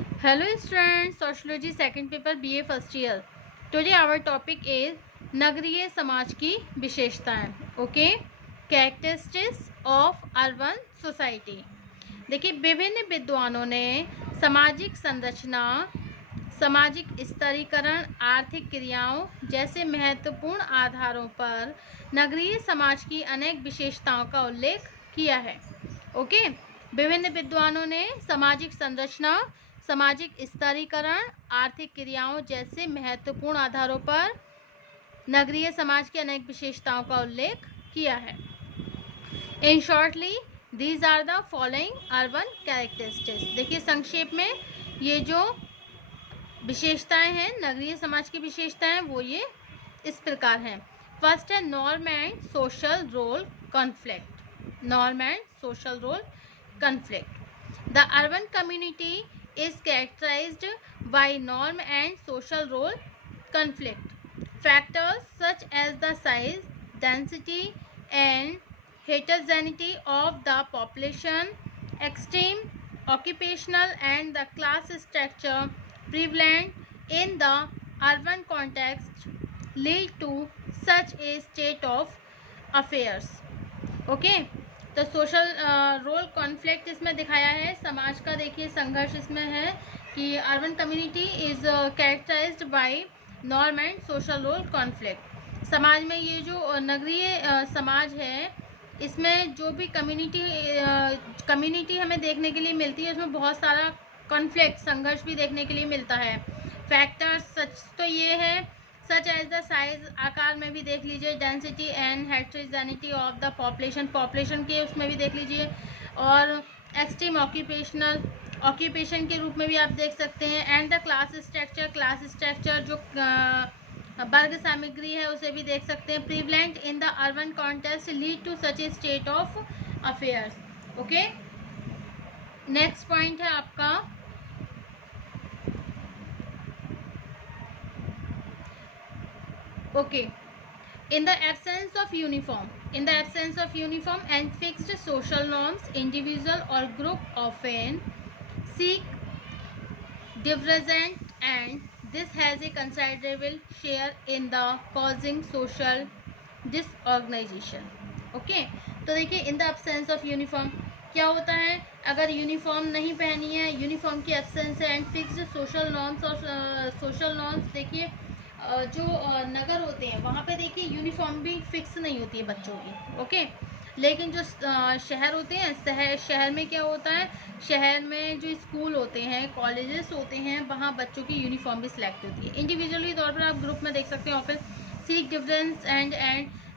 Hello students, Sociology second paper BA first year. Today our topic is नगरीय समाज की विशेषताएं. Okay, characteristics of urban society. देखिए, विभिन्न विद्वानों ने सामाजिक संरचना, सामाजिक स्तरीकरण, आर्थिक क्रियाओं जैसे महत्वपूर्ण आधारों पर नगरीय समाज की अनेक विशेषताओं का उल्लेख किया है. ओके, विभिन्न विद्वानों ने सामाजिक संरचना, सामाजिक स्तरीकरण, आर्थिक क्रियाओं जैसे महत्वपूर्ण आधारों पर नगरीय समाज की अनेक विशेषताओं का उल्लेख किया है. In shortly these are the following urban characteristics. देखिए, संक्षेप में ये जो विशेषताएं हैं, नगरीय समाज की विशेषताएं, वो ये इस प्रकार हैं. फर्स्ट है norm and social role conflict. Norm and social role conflict. The urban community is characterized by norm and social role conflict. Factors such as the size, density, and heterogeneity of the population, extreme occupational and the class structure prevalent in the urban context lead to such a state of affairs. Okay. तो social role conflict इसमें दिखाया है. समाज का देखिए संघर्ष इसमें है कि urban community is characterised by norm and social role conflict. समाज में ये जो नगरीय समाज है, इसमें जो भी कम्युनिटी हमें देखने के लिए मिलती है, उसमें बहुत सारा कॉन्फ्लिक्ट, संघर्ष भी देखने के लिए मिलता है. फैक्टर्स सच तो ये है, सच एज द साइज, आकार में भी देख लीजिए, density and heterogeneity of the population के उसमें भी देख लीजिए, और एक्सट्रीम ऑक्यूपेशन के रूप में भी आप देख सकते हैं. एंड द क्लास स्ट्रक्चर जो वर्ग सामग्री है उसे भी देख सकते हैं. Prevalent in the urban context lead to such a state of affairs. Okay, next point है आपका okay. In the absence of uniform and fixed social norms, individual or group often seek divergent, and this has a considerable share in the causing social disorganization. Okay, तो देखिए, in the absence of uniform क्या होता है? अगर uniform नहीं पहनी है, uniform की एब्सेंस है, एंड फिक्स्ड सोशल नॉर्म्स, और सोशल नॉर्म्स देखिए जो नगर होते हैं वहाँ पे देखिए यूनिफॉर्म भी फिक्स नहीं होती है बच्चों की. ओके, लेकिन जो शहर होते हैं, शहर में क्या होता है, शहर में जो स्कूल होते हैं, कॉलेजेस होते हैं, वहाँ बच्चों की यूनिफॉर्म भी सिलेक्ट होती है. इंडिविजुअली तौर पर आप ग्रुप में देख सकते हैं office seek difference and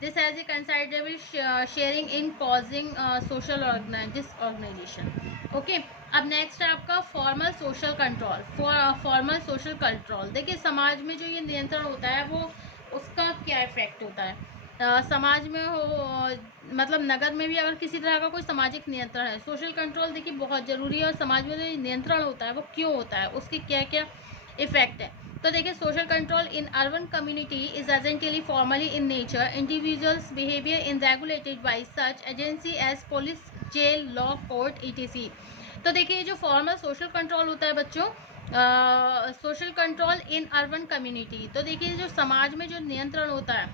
this has a considerable sharing in causing social disorganisation. Okay, अब नेक्स्ट है आपका formal social control. Formal social control, देखिए समाज में जो ये नियंत्रण होता है वो उसका क्या इफेक्ट होता है. समाज में हो, मतलब नगर में भी अगर किसी तरह का कोई सामाजिक नियंत्रण है, सोशल कंट्रोल देखिए बहुत ज़रूरी है. और समाज में जो नियंत्रण होता है वो क्यों होता है, उसके क्या क्या इफेक्ट है. तो देखिए, social control in urban community is urgently formally in nature. Individuals behaviour in regulated by such agency as police, jail, law, court, etc. तो देखिए, जो फॉर्मल सोशल कंट्रोल होता है बच्चों, social control in urban community, तो देखिए जो समाज में जो नियंत्रण होता है,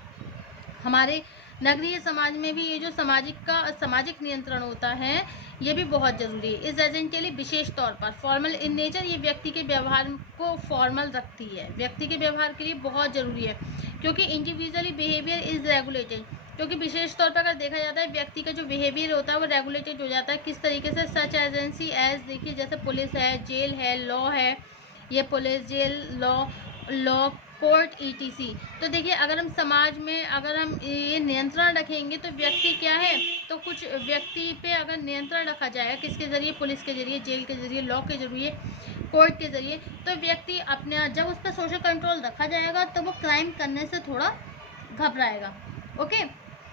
हमारे नगरीय समाज में भी ये जो सामाजिक नियंत्रण होता है, ये भी बहुत ज़रूरी है. इस एजेंटली विशेष तौर पर फॉर्मल इन नेचर, ये व्यक्ति के व्यवहार को फॉर्मल रखती है, व्यक्ति के व्यवहार के लिए बहुत ज़रूरी है. क्योंकि इंडिविजुअली बिहेवियर इज रेगुलेटेड, क्योंकि विशेष तौर पर अगर देखा जाता है व्यक्ति का जो बिहेवियर होता है वो रेगुलेटेड हो जाता है. किस तरीके से? सच एजेंसी एज, देखिए जैसे पुलिस है, जेल है, लॉ है, ये police, jail, law, court, etc. तो देखिए, अगर हम समाज में अगर हम ये नियंत्रण रखेंगे तो व्यक्ति क्या है, तो कुछ व्यक्ति पे अगर नियंत्रण रखा जाएगा, किसके ज़रिए? पुलिस के ज़रिए, जेल के ज़रिए, लॉ के ज़रिए, कोर्ट के ज़रिए, तो व्यक्ति अपने, जब उस पर सोशल कंट्रोल रखा जाएगा तो वो क्राइम करने से थोड़ा घबराएगा. ओके,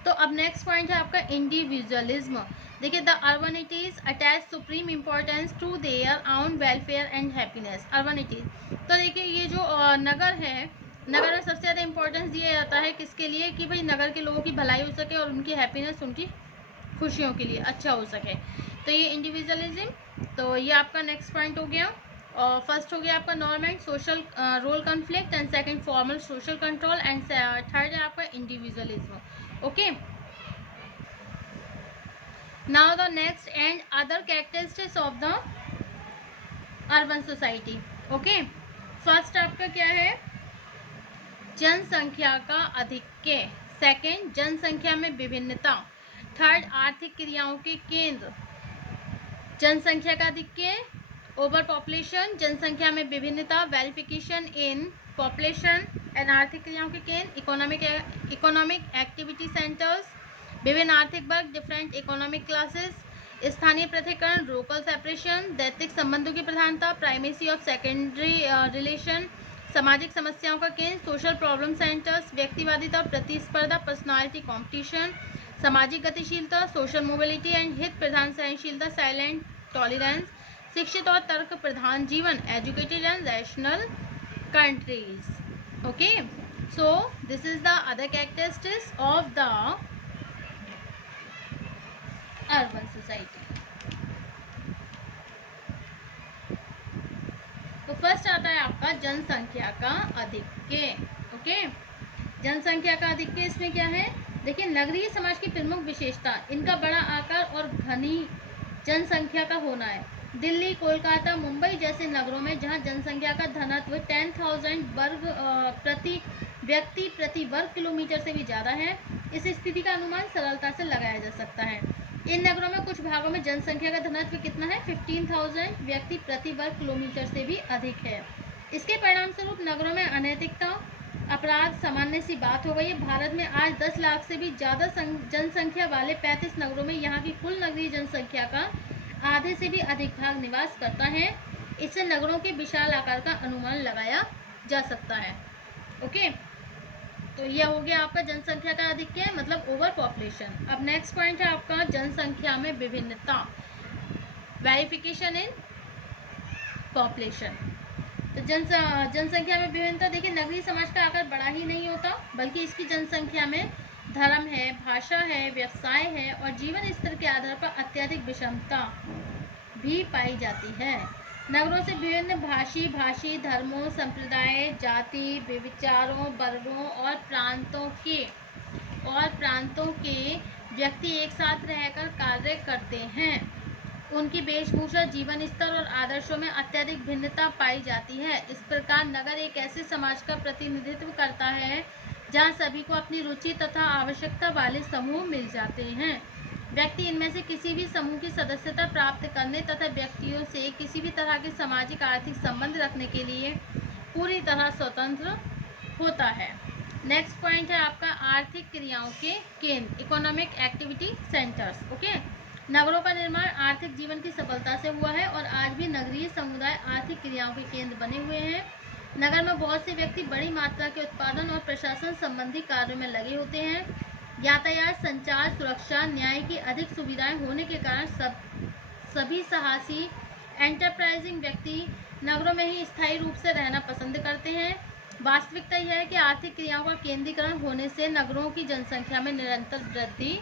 तो अब नेक्स्ट पॉइंट है आपका इंडिविजुअलिज्म. देखिए, the urbanities attach supreme importance to their own welfare and happiness. Urbanities, तो देखिए ये जो नगर है, नगर में सबसे ज़्यादा इम्पोर्टेंस दिया जाता है किसके लिए? कि भाई नगर के लोगों की भलाई हो सके और उनकी हैप्पीनेस, उनकी खुशियों के लिए अच्छा हो सके. तो ये इंडिविजुअलिज्म, तो ये आपका नेक्स्ट पॉइंट हो गया. और फर्स्ट हो गया आपका norm and social role conflict, and second formal social control, and third है आपका individualism. Okay, now the next and other characteristics of the urban society. Okay, first आपका क्या है, जनसंख्या का आधिक्य, सेकंड जनसंख्या में विभिन्नता, थर्ड आर्थिक क्रियाओं के केंद्र, जनसंख्या का आधिक्य, ओवर पॉपुलेशन, जनसंख्या में विभिन्नता, वेरिफिकेशन इन पॉपुलेशन एंड आर्थिक क्रियाओं के केंद्र, इकोनॉमिक एक्टिविटी सेंटर्स, विभिन्न आर्थिक वर्ग, डिफरेंट इकोनॉमिक क्लासेस, स्थानीय पृथक्करण, लोकल सेपरेशन, दैत्तिक संबंधों की प्रधानता, प्राइमेसी ऑफ सेकेंडरी रिलेशन, सामाजिक समस्याओं का केंद्र, सोशल प्रॉब्लम सेंटर्स, व्यक्तिवादिता, प्रतिस्पर्धा, पर्सनालिटी कॉम्पिटिशन, सामाजिक गतिशीलता, सोशल मोबिलिटी एंड हित प्रधान सहनशीलता, साइलेंट टॉलरेंस, शिक्षित और तर्क प्रधान जीवन, educated and rational countries. Okay, so this is the other characteristics of the urban society. तो फर्स्ट आता है आपका जनसंख्या का आधिक्य. ओके, जनसंख्या का आधिक्य इसमें क्या है, देखिए नगरीय समाज की प्रमुख विशेषता इनका बड़ा आकार और घनी जनसंख्या का होना है. दिल्ली, कोलकाता, मुंबई जैसे नगरों में जहां जनसंख्या का घनत्व 10,000 वर्ग प्रति व्यक्ति प्रति वर्ग किलोमीटर से भी ज़्यादा है, इस स्थिति का अनुमान सरलता से लगाया जा सकता है. इन नगरों में कुछ भागों में जनसंख्या का घनत्व कितना है, 15,000 व्यक्ति प्रति वर्ग किलोमीटर से भी अधिक है. इसके परिणाम स्वरूप नगरों में अनैतिकता, अपराध सामान्य सी बात हो गई है. भारत में आज 10 लाख से भी ज़्यादा जनसंख्या वाले 35 नगरों में यहाँ की कुल नगरीय जनसंख्या का आधे से भी अधिक भाग निवास करता है. इससे नगरों के विशाल आकार का अनुमान लगाया जा सकता है. ओके, तो यह हो गया आपका जनसंख्या का आधिक्य, मतलब ओवर पॉपुलेशन. अब नेक्स्ट पॉइंट है आपका जनसंख्या में विभिन्नता, वेरिफिकेशन इन पॉपुलेशन. तो जनसंख्या में विभिन्नता, देखिए नगरीय समाज का आकार बड़ा ही नहीं होता, बल्कि इसकी जनसंख्या में धर्म है, भाषा है, व्यवसाय है और जीवन स्तर के आधार पर अत्यधिक विषमता भी पाई जाती है. नगरों से विभिन्न भाषी धर्मों, संप्रदाय, जाति, विचारों, वर्गों और प्रांतों के व्यक्ति एक साथ रहकर कार्य करते हैं. उनकी वेशभूषा, जीवन स्तर और आदर्शों में अत्यधिक भिन्नता पाई जाती है. इस प्रकार नगर एक ऐसे समाज का प्रतिनिधित्व करता है जहाँ सभी को अपनी रुचि तथा आवश्यकता वाले समूह मिल जाते हैं. व्यक्ति इनमें से किसी भी समूह की सदस्यता प्राप्त करने तथा व्यक्तियों से किसी भी तरह के सामाजिक आर्थिक संबंध रखने के लिए पूरी तरह स्वतंत्र होता है. नेक्स्ट पॉइंट है आपका आर्थिक क्रियाओं के केंद्र, इकोनॉमिक एक्टिविटी सेंटर्स. ओके, नगरों का निर्माण आर्थिक जीवन की सफलता से हुआ है और आज भी नगरीय समुदाय आर्थिक क्रियाओं के केंद्र बने हुए हैं. नगर में बहुत से व्यक्ति बड़ी मात्रा के उत्पादन और प्रशासन संबंधी कार्यों में लगे होते हैं. यातायात, संचार, सुरक्षा, न्याय की अधिक सुविधाएं होने के कारण सभी साहसी एंटरप्राइजिंग व्यक्ति नगरों में ही स्थायी रूप से रहना पसंद करते हैं. वास्तविकता यह है कि आर्थिक क्रियाओं का केंद्रीकरण होने से नगरों की जनसंख्या में निरंतर वृद्धि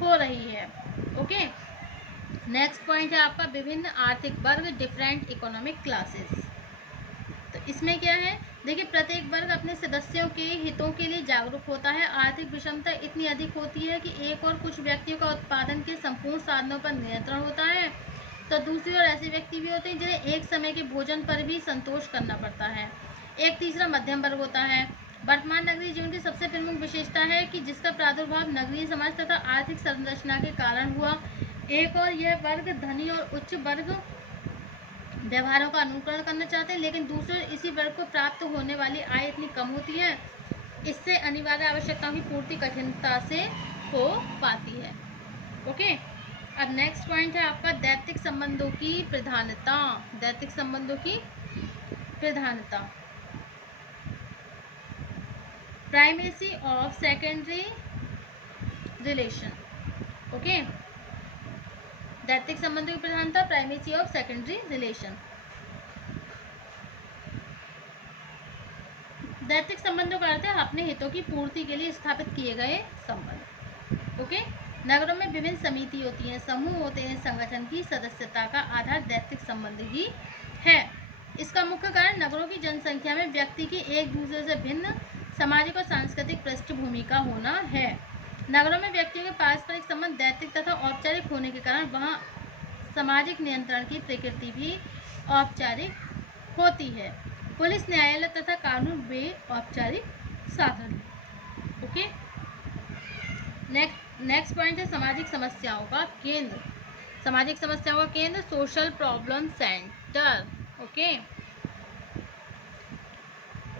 हो रही है. ओके, नेक्स्ट पॉइंट है आपका विभिन्न आर्थिक वर्ग, डिफरेंट इकोनॉमिक क्लासेस. तो इसमें क्या है, देखिए प्रत्येक वर्ग अपने सदस्यों के हितों के लिए जागरूक होता है. आर्थिक विषमता इतनी अधिक होती है कि एक और कुछ व्यक्तियों का उत्पादन के संपूर्ण साधनों पर नियंत्रण होता है, तो दूसरी ओर ऐसे व्यक्ति भी होते हैं जिन्हें एक समय के भोजन पर भी संतोष करना पड़ता है. एक तीसरा मध्यम वर्ग होता है. वर्तमान नगरीय जीवन की सबसे प्रमुख विशेषता है कि जिसका प्रादुर्भाव नगरीय समाज तथा आर्थिक संरचना के कारण हुआ. एक और यह वर्ग धनी और उच्च वर्ग व्यवहारों का अनुकरण करना चाहते हैं, लेकिन दूसरे इसी वर्ग को प्राप्त होने वाली आय इतनी कम होती है, इससे अनिवार्य आवश्यकताओं की पूर्ति कठिनता से हो पाती है. ओके, अब नेक्स्ट पॉइंट है आपका दैत्तिक संबंधों की प्रधानता. दैत्तिक संबंधों की प्रधानता, primacy of secondary relation. Okay, दैत्तिक संबंधों की प्रधानता, प्राइमेसी ऑफ सेकेंडरी रिलेशन. दैत्तिक संबंधों का अर्थ है अपने हितों की पूर्ति के लिए स्थापित किए गए संबंध. ओके, नगरों में विभिन्न समिति होती हैं, समूह होते हैं. संगठन की सदस्यता का आधार दैत्तिक संबंध ही है. इसका मुख्य कारण नगरों की जनसंख्या में व्यक्ति की एक दूसरे से भिन्न सामाजिक और सांस्कृतिक पृष्ठभूमि का होना है। नगरों में व्यक्तियों के पारस्परिक संबंध दैत्तिक तथा औपचारिक होने के कारण वहाँ सामाजिक नियंत्रण की प्रकृति भी औपचारिक होती है। पुलिस, न्यायालय तथा कानून वे औपचारिक साधन। ओके, नेक्स्ट पॉइंट है सामाजिक समस्याओं का केंद्र। सामाजिक समस्याओं का केंद्र सोशल प्रॉब्लम सेंटर। ओके,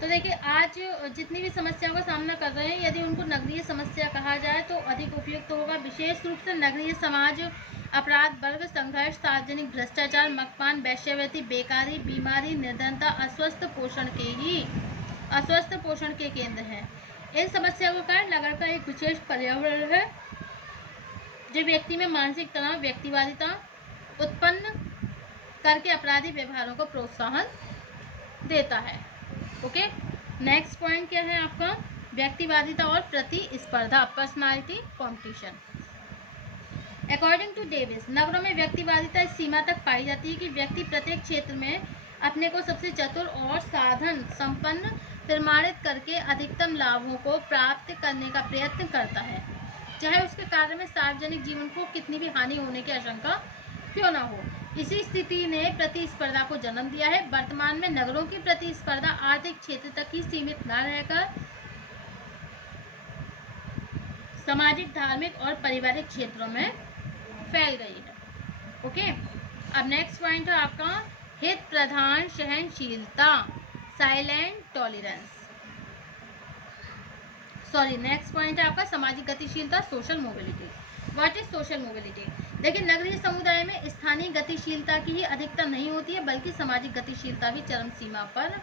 तो देखिए आज जितनी भी समस्याओं का सामना कर रहे हैं, यदि उनको नगरीय समस्या कहा जाए तो अधिक उपयुक्त होगा। विशेष रूप से नगरीय समाज अपराध, वर्ग संघर्ष, सार्वजनिक भ्रष्टाचार, मकपान, वेश्यावृत्ति, बेकारी, बीमारी, निर्धनता, अस्वस्थ पोषण के केंद्र हैं। इन समस्याओं का कारण नगर का एक विशेष पर्यावरण है जो व्यक्ति में मानसिक तनाव, व्यक्तिवादिता उत्पन्न करके अपराधी व्यवहारों को प्रोत्साहन देता है। ओके, नेक्स्ट पॉइंट क्या है आपका? व्यक्तिवादिता और प्रतिस्पर्धा, personality competition. According to Davis, नगरों में व्यक्तिवादिता इस सीमा तक पाई जाती है कि व्यक्ति प्रत्येक क्षेत्र में अपने को सबसे चतुर और साधन संपन्न प्रमाणित करके अधिकतम लाभों को प्राप्त करने का प्रयत्न करता है, चाहे उसके कार्य में सार्वजनिक जीवन को कितनी भी हानि होने की आशंका क्यों न हो। इसी स्थिति ने प्रतिस्पर्धा को जन्म दिया है। वर्तमान में नगरों की प्रतिस्पर्धा आर्थिक क्षेत्र तक ही सीमित न रहकर सामाजिक, धार्मिक और पारिवारिक क्षेत्रों में फैल गई है। ओके, अब नेक्स्ट पॉइंट है आपका हित प्रधान सहनशीलता, साइलेंट टॉलरेंस। नेक्स्ट पॉइंट है आपका सामाजिक गतिशीलता, social mobility. What is social mobility? देखिए, नगरीय समुदाय में स्थानीय गतिशीलता की ही अधिकता नहीं होती है, बल्कि सामाजिक गतिशीलता भी चरम सीमा पर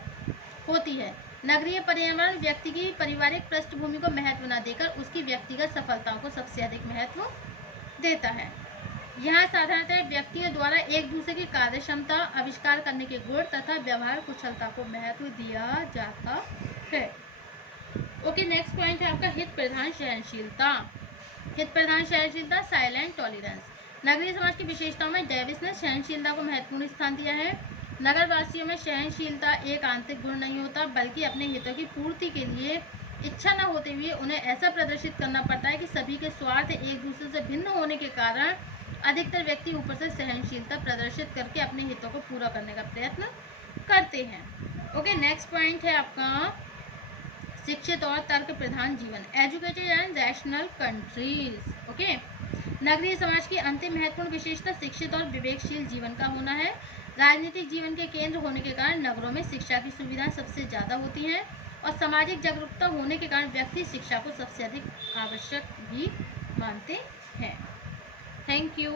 होती है। नगरीय पर्यावरण व्यक्ति की पारिवारिक पृष्ठभूमि को महत्व न देकर उसकी व्यक्तिगत सफलताओं को सबसे अधिक महत्व देता है। यहाँ साधारणतः व्यक्तियों द्वारा एक दूसरे की कार्य क्षमता, आविष्कार करने के गुण तथा व्यवहार कुशलता को महत्व दिया जाता है। ओके, नेक्स्ट पॉइंट है आपका हित प्रधान सहनशीलता। हित प्रधान सहनशीलता, साइलेंट टॉलरेंस। नगरीय समाज की विशेषताओं में डेविस ने सहनशीलता को महत्वपूर्ण स्थान दिया है। नगर वासियों में सहनशीलता एक आंतरिक गुण नहीं होता, बल्कि अपने हितों की पूर्ति के लिए इच्छा न होते हुए उन्हें ऐसा प्रदर्शित करना पड़ता है कि सभी के स्वार्थ एक दूसरे से भिन्न होने के कारण अधिकतर व्यक्ति ऊपर से सहनशीलता प्रदर्शित करके अपने हितों को पूरा करने का प्रयत्न करते हैं। ओके, नेक्स्ट पॉइंट है आपका शिक्षित और तर्क प्रधान जीवन, educated and rational countries. Okay, नगरीय समाज की अंतिम महत्वपूर्ण विशेषता शिक्षित और विवेकशील जीवन का होना है। राजनीतिक जीवन के केंद्र होने के कारण नगरों में शिक्षा की सुविधाएं सबसे ज़्यादा होती हैं और सामाजिक जागरूकता होने के कारण व्यक्ति शिक्षा को सबसे अधिक आवश्यक भी मानते हैं। Thank you.